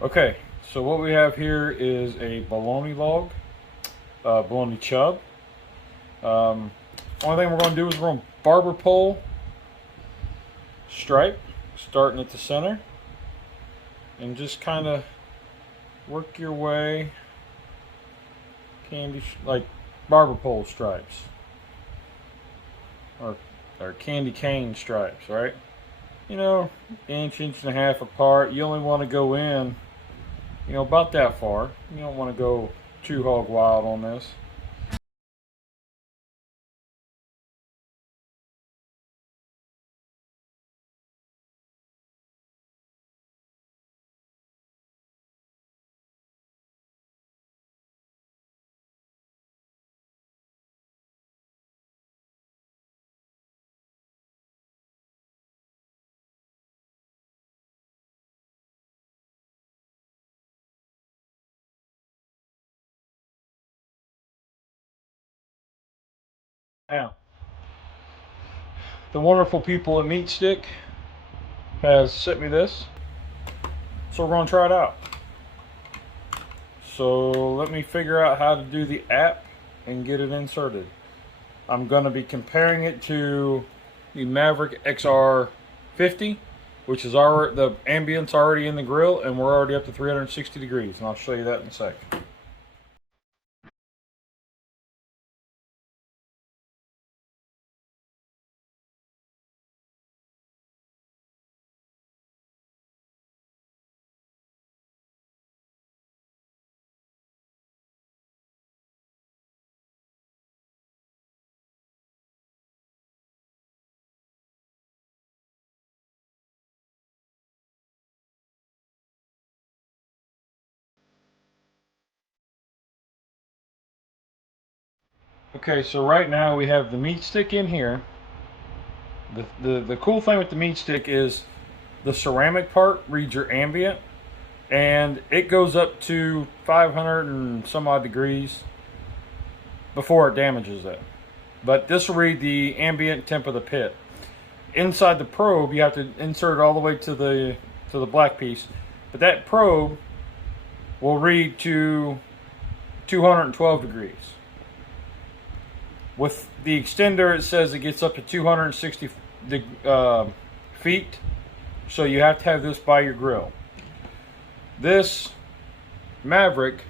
Okay, so what we have here is a bologna log, bologna chub. Only thing we're going to do is we're going to barber pole stripe, starting at the center, and just kind of work your way, like barber pole stripes, or candy cane stripes, right? You know, inch and a half apart. You only want to go in, about that far. You don't want to go too hog wild on this. Now, the wonderful people at MeatStick has sent me this, so we're going to try it out. So let me figure out how to do the app and get it inserted. I'm going to be comparing it to the Maverick XR50, which is the ambient's already in the grill, and we're already up to 360 degrees, and I'll show you that in a sec. Okay, so right now we have the MeatStick in here. The cool thing with the MeatStick is the ceramic part reads your ambient, and it goes up to 500 and some odd degrees before it damages it. But this will read the ambient temp of the pit. Inside the probe, you have to insert it all the way to the black piece, but that probe will read to 212 degrees. With the extender, it says it gets up to 260 feet, so you have to have this by your grill. This Maverick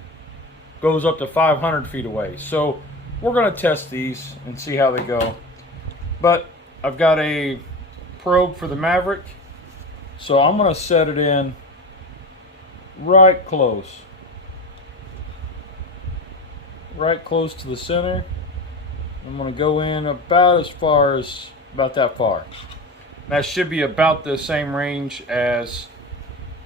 goes up to 500 feet away, so we're going to test these and see how they go. But I've got a probe for the Maverick, so I'm going to set it in right close to the center. I'm going to go in about that far. That should be about the same range as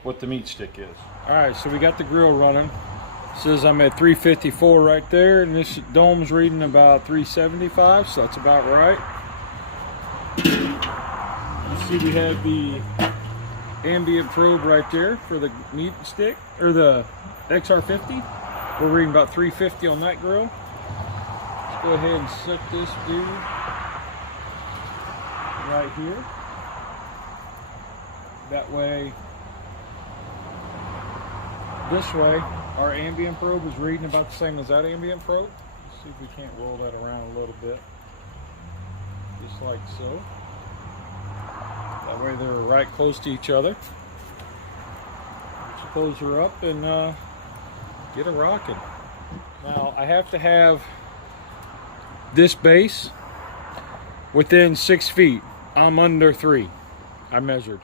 what the MeatStick is. Alright, so we got the grill running. It says I'm at 354 right there, and this dome's reading about 375, so that's about right. You see we have the ambient probe right there for the MeatStick, or the XR50. We're reading about 350 on that grill. Let's go ahead and set this dude right here. That way, this way, our ambient probe is reading about the same as that ambient probe. Let's see if we can't roll that around a little bit. Just like so. That way they're right close to each other. Let's close her up and get her rocking. Now, I have to have this base within 6 feet. I'm under 3. I measured.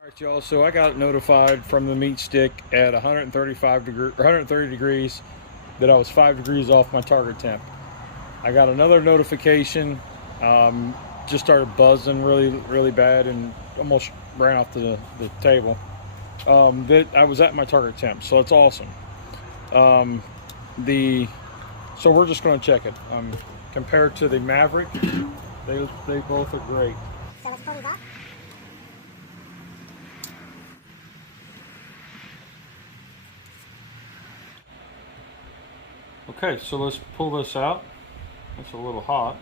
Alright, y'all, so I got notified from the MeatStick at 130 degrees that I was 5 degrees off my target temp. I got another notification, just started buzzing really bad and almost ran off the table, that I was at my target temp, so it's awesome. So we're just going to check it. Compared to the Maverick, they both are great. So let's pull these off. Okay, so let's pull this out. It's a little hot.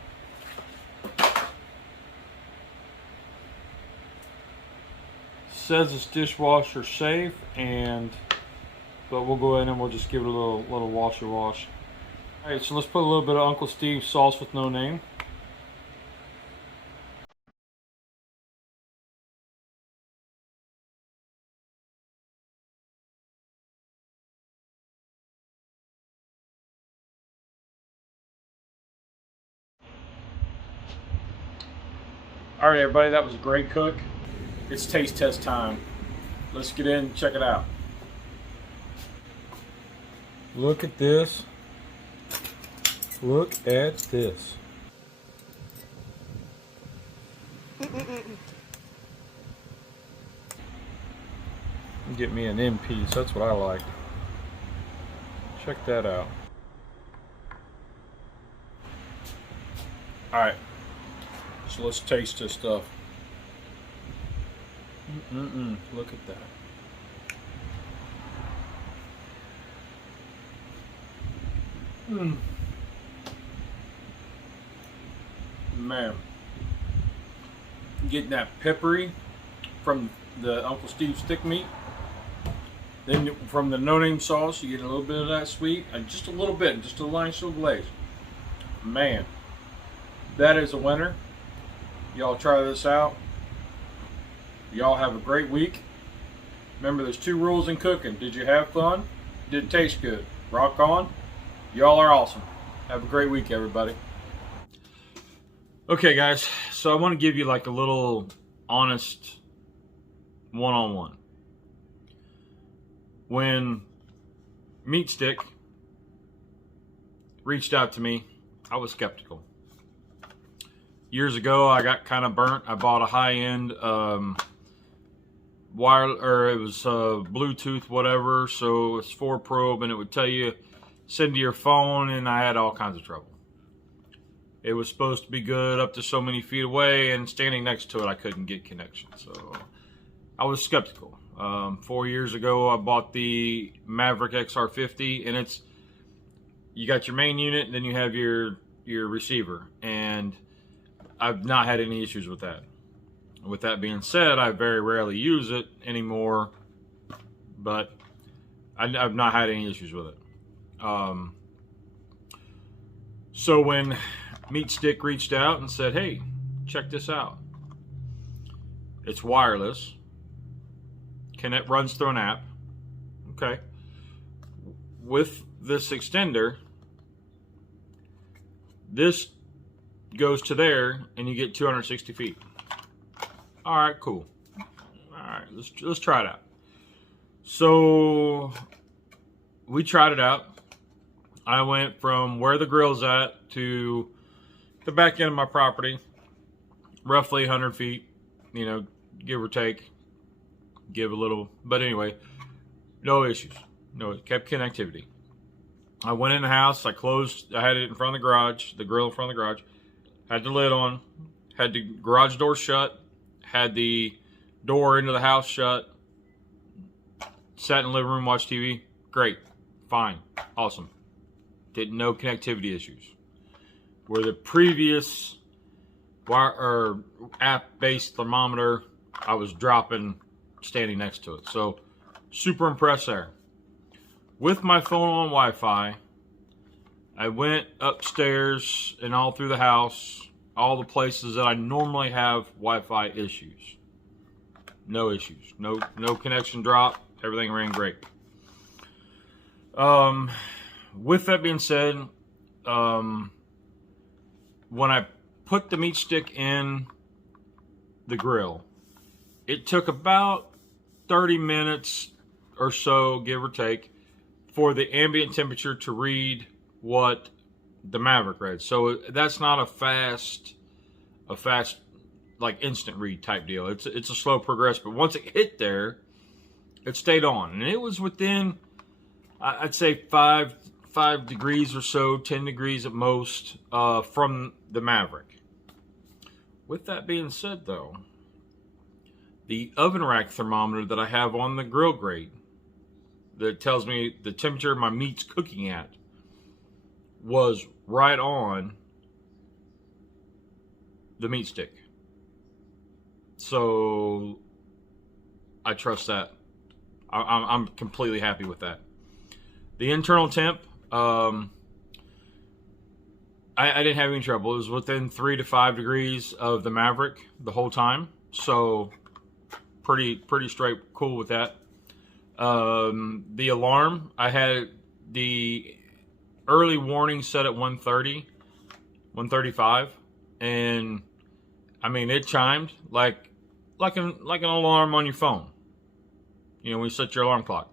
says it's dishwasher safe, but we'll go in and we'll just give it a little washer wash. All right, so let's put a little bit of Uncle Steve's sauce with no name. All right, everybody, that was a great cook. It's taste test time. Let's get in and check it out. Look at this. Look at this. Get me an M piece, that's what I like. Check that out. All right, so let's taste this stuff. Look at that. Man, getting that peppery from the Uncle Steve's stick meat. Then from the no-name sauce, you get a little bit of that sweet, and just a little bit, just a nice little glaze. Man, that is a winner. Y'all try this out. Y'all have a great week. Remember, there's 2 rules in cooking. Did you have fun? Did it taste good? Rock on. Y'all are awesome. Have a great week, everybody. Okay, guys, so I want to give you like a little honest one-on-one. When MeatStick reached out to me, I was skeptical. Years ago, I got kind of burnt. I bought a high-end it was Bluetooth, whatever. So it's 4 probe, and it would tell you send to your phone, and I had all kinds of trouble. It was supposed to be good up to so many feet away, and standing next to it, I couldn't get connection. So I was skeptical. 4 years ago, I bought the Maverick XR50, and you got your main unit, and then you have your receiver, and I've not had any issues with that. With that being said, I very rarely use it anymore, but I've not had any issues with it. So when MeatStick reached out and said, hey, check this out. It's wireless. It runs through an app. Okay. With this extender, this goes to there and you get 260 feet. All right, cool. All right, let's try it out. So we tried it out. I went from where the grill's at to the back end of my property, roughly 100 feet, give or take. Give a little, but anyway, no issues. No, it kept connectivity. I went in the house, I had it in front of the garage, the grill in front of the garage, had the lid on, had the garage door shut, had the door into the house shut, sat in the living room, watched TV. Great, fine, awesome. No connectivity issues. Where the previous app-based thermometer, I was dropping standing next to it. So super impressed there. With my phone on Wi-Fi, I went upstairs and all through the house, all the places that I normally have Wi-Fi issues. No issues. No connection drop. Everything ran great. With that being said, when I put the MeatStick in the grill, it took about 30 minutes or so, give or take, for the ambient temperature to read what the Maverick read. So that's not a fast like instant read type deal. It's a slow progress, but once it hit there, it stayed on, and it was within, I'd say 5 degrees or so, 10 degrees at most, from the Maverick. With that being said, though, the oven rack thermometer that I have on the grill grate that tells me the temperature my meat's cooking at was right on the MeatStick. So I trust that. I'm completely happy with that. The internal temp, I didn't have any trouble. It was within 3 to 5 degrees of the Maverick the whole time, so pretty straight, cool with that. The alarm, I had the early warning set at 1:30, 1:35, and I mean it chimed like an alarm on your phone. You know, when you set your alarm clock.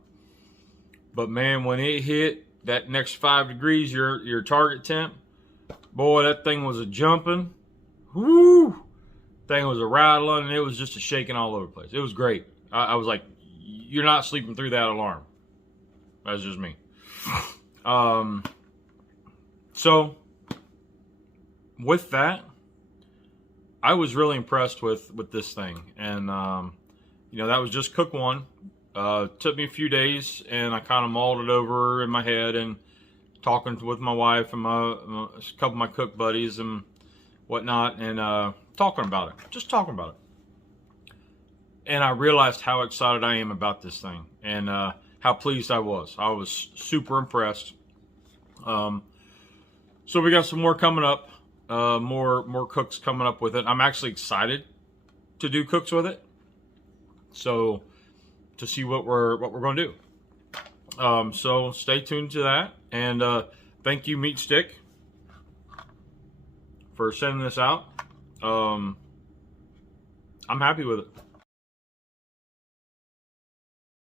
But man, when it hit that next 5 degrees, your target temp, boy, that thing was a jumping. Whoo! Thing was a rattling, and it was just a shaking all over the place. It was great. I was like, you're not sleeping through that alarm. That's just me. So with that, I was really impressed with this thing, and you know, that was just cook one. Took me a few days, and I kind of mulled it over in my head, and talking with my wife and a couple of my cook buddies and whatnot, and talking about it, just talking about it. And I realized how excited I am about this thing, and how pleased I was. I was super impressed. So we got some more coming up, more cooks coming up with it. I'm actually excited to do cooks with it. So to see what we're going to do. So stay tuned to that, and thank you, MeatStick, for sending this out. I'm happy with it.